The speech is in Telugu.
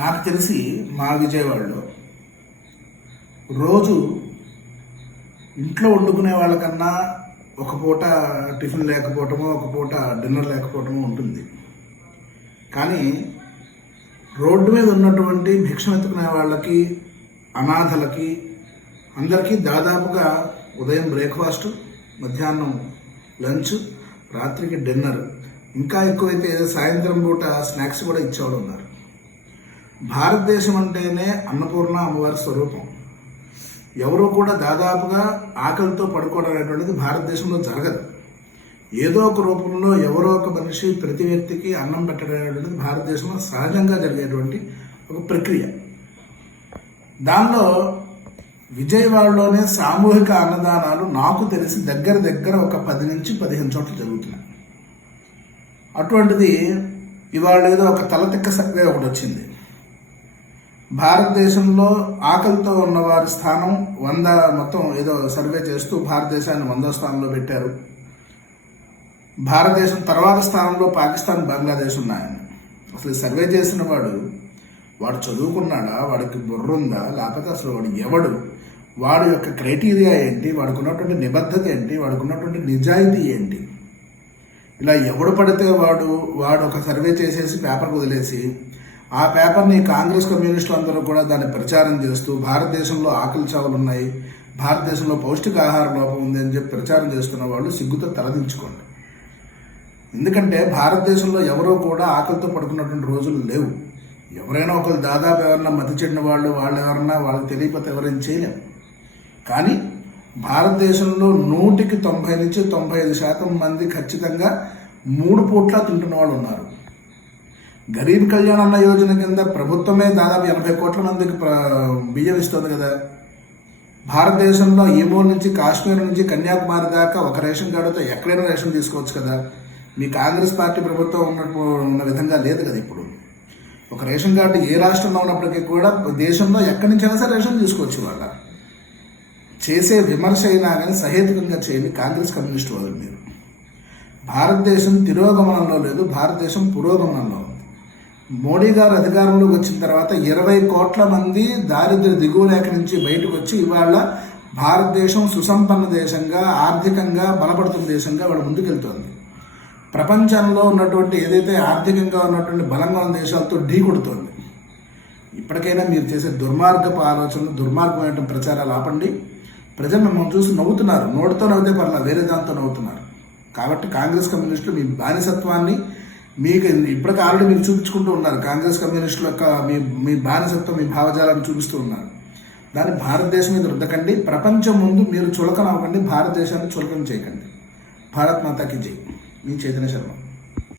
నాకు తెలిసి మా విజయవాడలో రోజు ఇంట్లో వండుకునే వాళ్ళకన్నా ఒక పూట టిఫిన్ లేకపోవటమో ఒక పూట డిన్నర్ లేకపోవటమో ఉంటుంది. కానీ రోడ్డు మీద ఉన్నటువంటి భిక్ష వెతుకునే వాళ్ళకి అనాథలకి అందరికీ దాదాపుగా ఉదయం బ్రేక్ఫాస్ట్ మధ్యాహ్నం లంచ్ రాత్రికి డిన్నర్. ఇంకా ఎక్కువైతే సాయంత్రం పూట స్నాక్స్ కూడా ఇచ్చేవాళ్ళు ఉన్నారు. భారతదేశం అంటేనే అన్నపూర్ణ అమ్మవారి స్వరూపం. ఎవరు కూడా దాదాపుగా ఆకలితో పడుకోవడం అనేటువంటిది భారతదేశంలో జరగదు. ఏదో ఒక రూపంలో ఎవరో ఒక మనిషి ప్రతి వ్యక్తికి అన్నం పెట్టడం అనేటువంటిది భారతదేశంలో సహజంగా జరిగేటువంటి ఒక ప్రక్రియ. దానిలో విజయవాడలోనే సామూహిక అన్నదానాలు నాకు తెలిసి దగ్గర దగ్గర ఒక పది నుంచి పదిహేను చోట్ల జరుగుతున్నాయి. అటువంటిది ఇవాళ ఏదో ఒక తలతిక్క సర్వే ఒకటి వచ్చింది. భారతదేశంలో ఆకలితో ఉన్న వారి స్థానం వంద మొత్తం ఏదో సర్వే చేస్తూ భారతదేశాన్ని వందో స్థానంలో పెట్టారు. భారతదేశం తర్వాత స్థానంలో పాకిస్తాన్ బంగ్లాదేశ్ ఉన్నాయని. అసలు సర్వే చేసిన వాడు వాడు చదువుకున్నాడా వాడికి బుర్ర ఉందా లేకపోతే అసలు వాడు ఎవడు వాడి యొక్క క్రైటీరియా ఏంటి వాడికి ఉన్నటువంటి నిబద్ధత ఏంటి వాడికి ఉన్నటువంటి నిజాయితీ ఏంటి? ఇలా ఎవడు పడితే వాడు వాడు ఒక సర్వే చేసేసి పేపర్ వదిలేసి ఆ పేపర్ని కాంగ్రెస్ కమ్యూనిస్టులు అందరూ కూడా దాన్ని ప్రచారం చేస్తూ భారతదేశంలో ఆకలి చావులు ఉన్నాయి భారతదేశంలో పౌష్టికాహార లోపం ఉంది అని చెప్పి ప్రచారం చేస్తున్న వాళ్ళు సిగ్గుతో తలదించుకోండి. ఎందుకంటే భారతదేశంలో ఎవరో కూడా ఆకలితో పడుకున్నటువంటి రోజులు లేవు. ఎవరైనా ఒకరు దాదాపు ఎవరన్నా మతి చెడిన వాళ్ళు వాళ్ళు ఎవరన్నా వాళ్ళకి తెలియకపోతే ఎవరైనా చేయలేము కానీ భారతదేశంలో నూటికి తొంభై నుంచి తొంభై ఐదు శాతం మంది ఖచ్చితంగా మూడు పూట్ల తింటున్న వాళ్ళు ఉన్నారు. గరీబ్ కళ్యాణ్ అన్న యోజన కింద ప్రభుత్వమే దాదాపు ఎనభై కోట్ల మందికి బియ్యం ఇస్తుంది కదా. భారతదేశంలో ఈమో నుంచి కాశ్మీర్ నుంచి కన్యాకుమారి దాకా ఒక రేషన్ కార్డుతో ఎక్కడైనా రేషన్ తీసుకోవచ్చు కదా. మీ కాంగ్రెస్ పార్టీ ప్రభుత్వం ఉన్నట్టు ఉన్న విధంగా లేదు కదా ఇప్పుడు. ఒక రేషన్ కార్డు ఏ రాష్ట్రంలో ఉన్నప్పటికీ కూడా దేశంలో ఎక్కడి నుంచైనా సరే రేషన్ తీసుకోవచ్చు వాళ్ళ. చేసే విమర్శ అయినా కానీ సహేతుకంగా చేయండి కాంగ్రెస్ కమ్యూనిస్ట్ వాళ్ళు మీరు. భారతదేశం తిరోగమనంలో లేదు భారతదేశం పురోగమనంలో ఉంది. మోడీ గారు అధికారంలోకి వచ్చిన తర్వాత ఇరవై కోట్ల మంది దారిద్ర్య దిగువ రేఖ నుంచి బయటకు వచ్చి ఇవాళ భారతదేశం సుసంపన్న దేశంగా ఆర్థికంగా బలపడుతున్న దేశంగా వాళ్ళు ముందుకెళ్తోంది. ప్రపంచంలో ఉన్నటువంటి ఏదైతే ఆర్థికంగా ఉన్నటువంటి బలంగా ఉన్న దేశాలతో ఢీ కొడుతోంది. ఇప్పటికైనా మీరు చేసే దుర్మార్గపు ఆలోచనలు దుర్మార్గమైన ప్రచారాలు ఆపండి. ప్రజలు మిమ్మల్ని చూసి నవ్వుతున్నారు. నోటితో నవ్వుతే పర్లేదు వేరే దాంతో నవ్వుతున్నారు. కాబట్టి కాంగ్రెస్ కమ్యూనిస్టులు మీ బానిసత్వాన్ని మీకు ఇప్పటికి ఆల్రెడీ మీరు చూపించుకుంటూ ఉన్నారు. కాంగ్రెస్ కమ్యూనిస్టుల యొక్క మీ మీ బానిసత్వం మీ భావజాలను చూపిస్తూ ఉన్నారు. దాన్ని భారతదేశం మీద రుద్దకండి. ప్రపంచం ముందు మీరు చులకన అవ్వకండి భారతదేశాన్ని చులకన చేయకండి. భారత్ మాతాకి జై. మీ చైతన్య శర్మ.